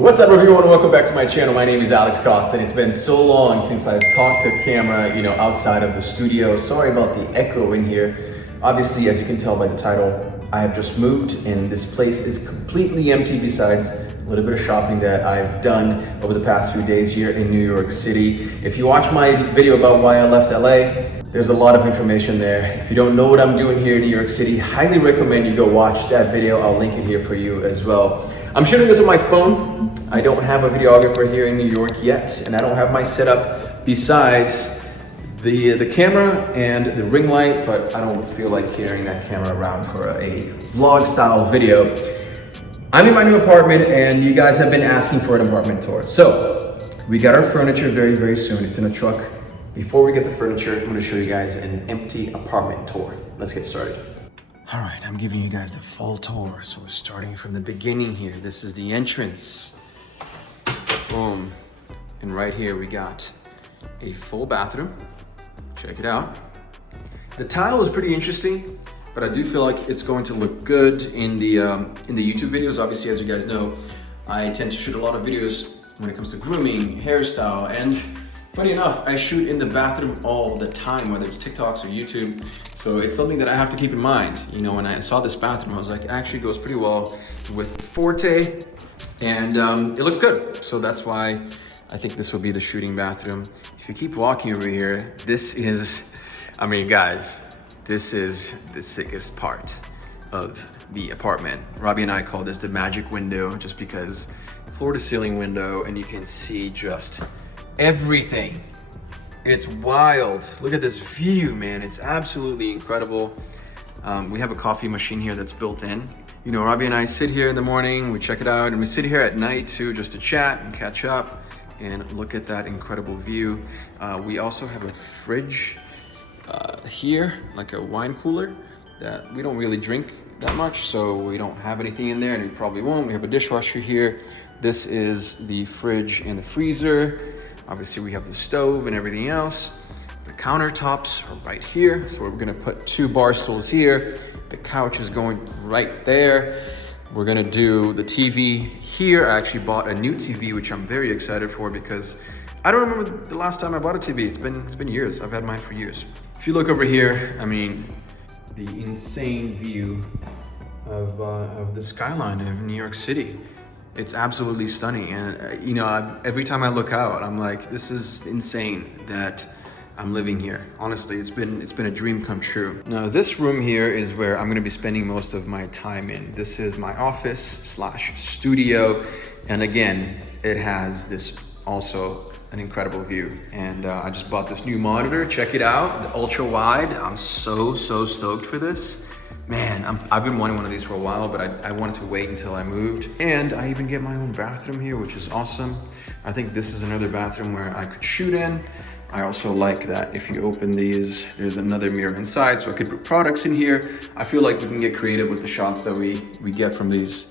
What's up everyone, welcome back to my channel. My name is Alex Costa and it's been so long since I've talked to camera, outside of the studio. Sorry about the echo in here. Obviously, as you can tell by the title, I have just moved and this place is completely empty besides a little bit of shopping that I've done over the past few days here in New York City. If you watch my video about why I left LA, there's a lot of information there. If you don't know what I'm doing here in New York City, highly recommend you go watch that video. I'll link it here for you as well. I'm shooting this on my phone. I don't have a videographer here in New York yet, and I don't have my setup besides the camera and the ring light, but I don't feel like carrying that camera around for a vlog style video. I'm in my new apartment and you guys have been asking for an apartment tour. So we got our furniture very, very soon. It's in a truck. Before we get the furniture, I'm gonna show you guys an empty apartment tour. Let's get started. All right, I'm giving you guys the full tour. So we're starting from the beginning here. This is the entrance. Boom. And right here we got a full bathroom. Check it out. The tile is pretty interesting, but I do feel like it's going to look good in the YouTube videos. Obviously, as you guys know, I tend to shoot a lot of videos when it comes to grooming, hairstyle, and funny enough, I shoot in the bathroom all the time, whether it's TikToks or YouTube. So it's something that I have to keep in mind. When I saw this bathroom, I was like, it actually goes pretty well with Forte, and it looks good. So that's why I think this will be the shooting bathroom. If you keep walking over here, this is, guys, this is the sickest part of the apartment. Robbi and I call this the magic window, just because floor to ceiling window, and you can see just everything. It's wild. Look at this view, man. It's absolutely incredible. We have a coffee machine here that's built in. Robbi and I sit here in the morning, we check it out, and we sit here at night too, just to chat and catch up and look at that incredible view. We also have a fridge here, like a wine cooler that we don't really drink that much, so we don't have anything in there, and we probably won't. We have a dishwasher here. This is the fridge and the freezer. Obviously, we have the stove and everything else. The countertops are right here. So we're gonna put 2 bar stools here. The couch is going right there. We're gonna do the TV here. I actually bought a new TV, which I'm very excited for because I don't remember the last time I bought a TV. It's been years. I've had mine for years. If you look over here, the insane view of the skyline of New York City. It's absolutely stunning, and every time I look out, I'm like, this is insane that I'm living here. Honestly, it's been a dream come true. Now, this room here is where I'm gonna be spending most of my time in. This is my office / studio, and again, it has this also an incredible view. And I just bought this new monitor. Check it out, the ultra wide. I'm so stoked for this. Man, I've been wanting one of these for a while, but I wanted to wait until I moved. And I even get my own bathroom here, which is awesome. I think this is another bathroom where I could shoot in. I also like that if you open these, there's another mirror inside, so I could put products in here. I feel like we can get creative with the shots that we get from these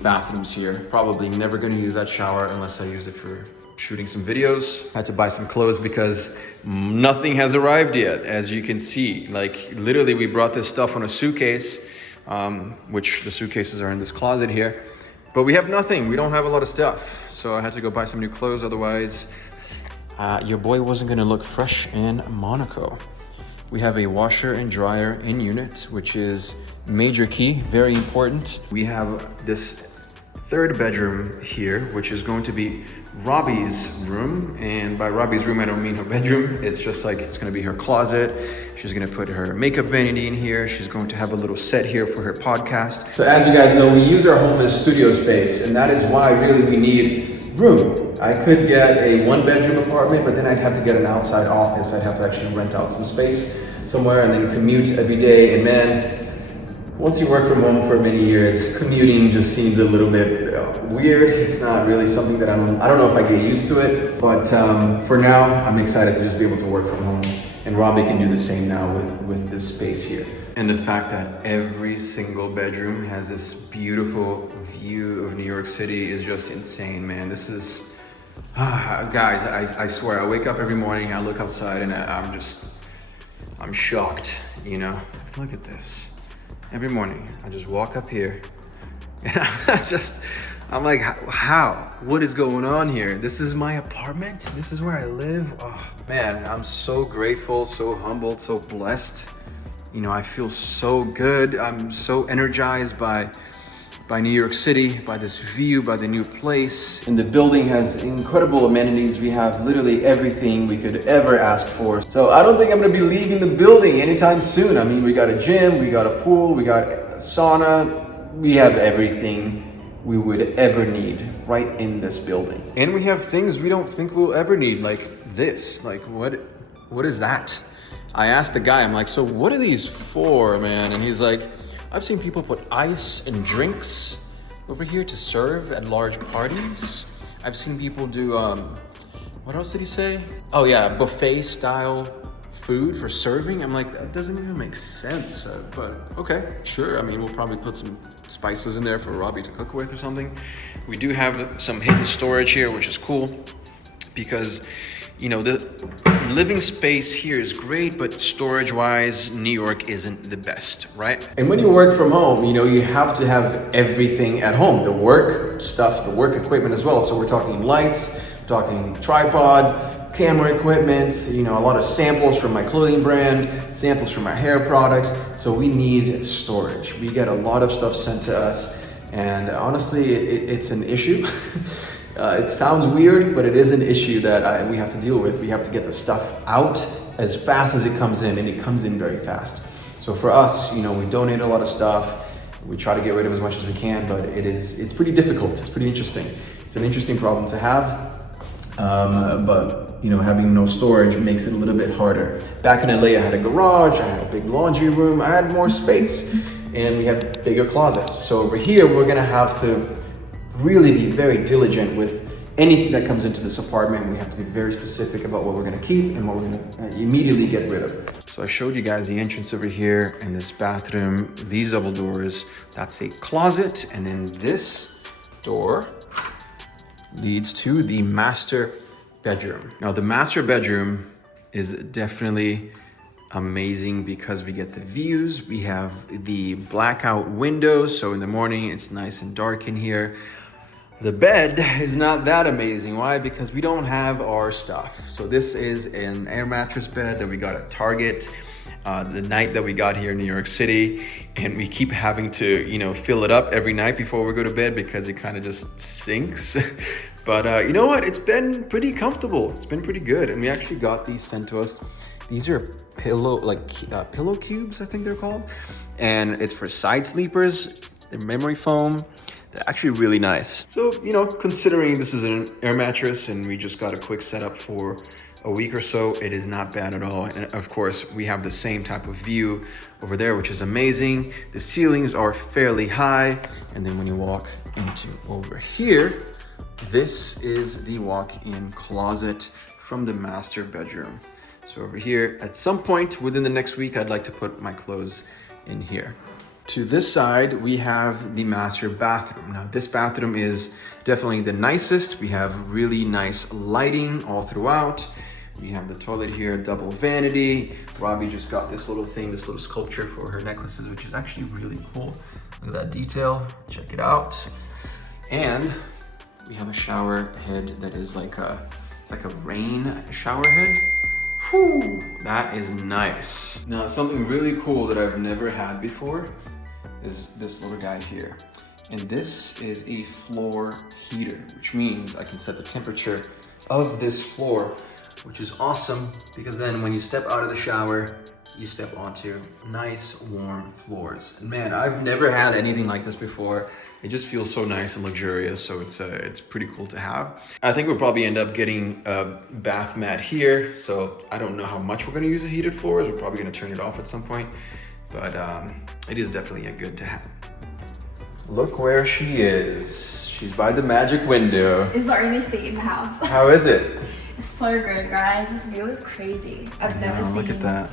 bathrooms here. Probably never gonna use that shower unless I use it for shooting some videos. I had to buy some clothes because nothing has arrived yet, as you can see. Like, literally, we brought this stuff on a suitcase, which the suitcases are in this closet here, but we have nothing. We don't have a lot of stuff, so I had to go buy some new clothes. Otherwise, your boy wasn't gonna look fresh in Monaco. We have a washer and dryer in unit, which is major key, very important. We have this 3rd bedroom here, which is going to be Robbi's room, and by Robbi's room I don't mean her bedroom. It's just like, it's gonna be her closet. She's gonna put her makeup vanity in here. She's going to have a little set here for her podcast. So as you guys know, we use our home as studio space, and that is why really we need room. I could get a 1-bedroom apartment, but then I'd have to get an outside office. I'd have to actually rent out some space somewhere and then commute every day. And man, once you work from home for many years, commuting just seems a little bit weird. It's not really something that I don't know if I get used to it, but for now, I'm excited to just be able to work from home. And Robbi can do the same now with this space here. And the fact that every single bedroom has this beautiful view of New York City is just insane, man. This is, guys, I swear, I wake up every morning, I look outside, and I'm shocked, Look at this. Every morning, I just walk up here and I'm like, how? What is going on here? This is my apartment? This is where I live? Oh, man, I'm so grateful, so humbled, so blessed. You know, I feel so good. I'm so energized by New York City, by this view, by the new place. And the building has incredible amenities. We have literally everything we could ever ask for. So I don't think I'm gonna be leaving the building anytime soon. I mean, we got a gym, we got a pool, we got a sauna. We have everything we would ever need right in this building. And we have things we don't think we'll ever need, like this. Like, what is that? I asked the guy, I'm like, so what are these for, man? And he's like, I've seen people put ice and drinks over here to serve at large parties. I've seen people do, what else did he say? Oh yeah, buffet style food for serving. I'm like, that doesn't even make sense, but okay, sure. I mean, we'll probably put some spices in there for Robbi to cook with or something. We do have some hidden storage here, which is cool because, you know, the living space here is great, but storage-wise, New York isn't the best, right? And when you work from home, you know, you have to have everything at home. The work stuff, the work equipment as well. So we're talking lights, talking tripod, camera equipment, you know, a lot of samples from my clothing brand, samples from my hair products. So we need storage. We get a lot of stuff sent to us, and honestly, it's an issue. It sounds weird, but it is an issue that we have to deal with. We have to get the stuff out as fast as it comes in, and it comes in very fast. So for us, you know, we donate a lot of stuff. We try to get rid of as much as we can, but it's pretty difficult. It's pretty interesting. It's an interesting problem to have, but you know, having no storage makes it a little bit harder. Back in LA, I had a garage, I had a big laundry room, I had more space, and we had bigger closets. So over here, we're gonna have to really be very diligent with anything that comes into this apartment. We have to be very specific about what we're gonna keep and what we're gonna immediately get rid of. So I showed you guys the entrance over here in this bathroom, these double doors, that's a closet, and then this door leads to the master bedroom. Now the master bedroom is definitely amazing because we get the views. We have the blackout windows, so in the morning it's nice and dark in here. The bed is not that amazing. Why? Because we don't have our stuff. So this is an air mattress bed that we got at Target the night that we got here in New York City, and we keep having to, you know, fill it up every night before we go to bed because it kind of just sinks. But you know what? It's been pretty comfortable. It's been pretty good, and we actually got these sent to us. These are pillow cubes, I think they're called, and it's for side sleepers. They're memory foam. They're actually really nice. So, you know, considering this is an air mattress and we just got a quick setup for a week or so, it is not bad at all. And of course, we have the same type of view over there, which is amazing. The ceilings are fairly high. And then when you walk into over here, this is the walk-in closet from the master bedroom. So over here, at some point within the next week, I'd like to put my clothes in here. To this side, we have the master bathroom. Now, this bathroom is definitely the nicest. We have really nice lighting all throughout. We have the toilet here, double vanity. Robbi just got this little thing, this little sculpture for her necklaces, which is actually really cool. Look at that detail, check it out. And we have a shower head that is it's like a rain shower head. Whew, that is nice. Now, something really cool that I've never had before is this little guy here. And this is a floor heater, which means I can set the temperature of this floor, which is awesome because then when you step out of the shower, you step onto nice warm floors. And man, I've never had anything like this before. It just feels so nice and luxurious, so it's pretty cool to have. I think we'll probably end up getting a bath mat here, so I don't know how much we're gonna use the heated floors. We're probably gonna turn it off at some point, but it is definitely a good to have. Look where she is. She's by the magic window. It's the only seat in the house. How is it? It's so good, guys. This view is crazy. I've never seen look at that.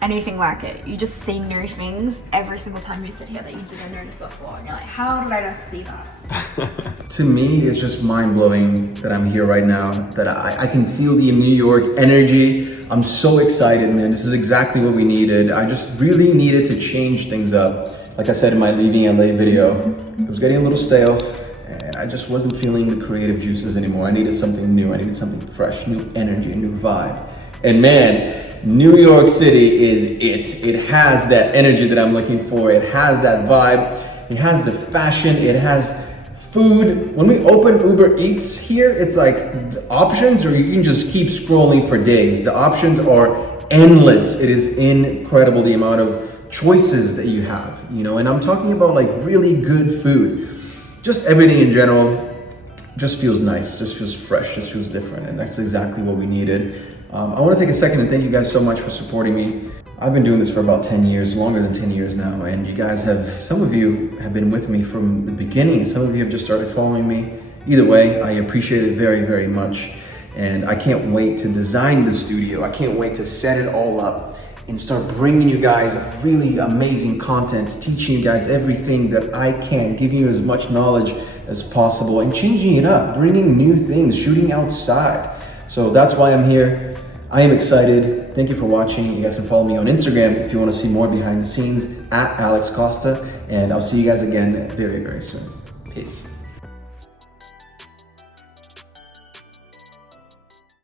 Anything like it. You just see new things every single time you sit here that you didn't notice before. And you're like, how did I not see that? To me, it's just mind-blowing that I'm here right now, that I can feel the New York energy. I'm so excited, man. This is exactly what we needed. I just really needed to change things up. Like I said in my Leaving LA video, it was getting a little stale. And I just wasn't feeling the creative juices anymore. I needed something new. I needed something fresh, new energy, a new vibe. And man, New York City is it. It has that energy that I'm looking for. It has that vibe. It has the fashion. It has food. When we open Uber Eats here, it's like the options, or you can just keep scrolling for days. The options are endless. It is incredible the amount of choices that you have, you know, and I'm talking about like really good food. Just everything in general just feels nice, just feels fresh, just feels different, and that's exactly what we needed. I want to take a second and thank you guys so much for supporting me. I've been doing this for about 10 years, longer than 10 years now, and you guys have, some of you have been with me from the beginning, some of you have just started following me. Either way, I appreciate it very, very much, and I can't wait to design the studio. I can't wait to set it all up and start bringing you guys really amazing content, teaching you guys everything that I can, giving you as much knowledge as possible, and changing it up, bringing new things, shooting outside. So that's why I'm here. I am excited. Thank you for watching. You guys can follow me on Instagram if you want to see more behind the scenes at Alex Costa, and I'll see you guys again very, very soon. Peace.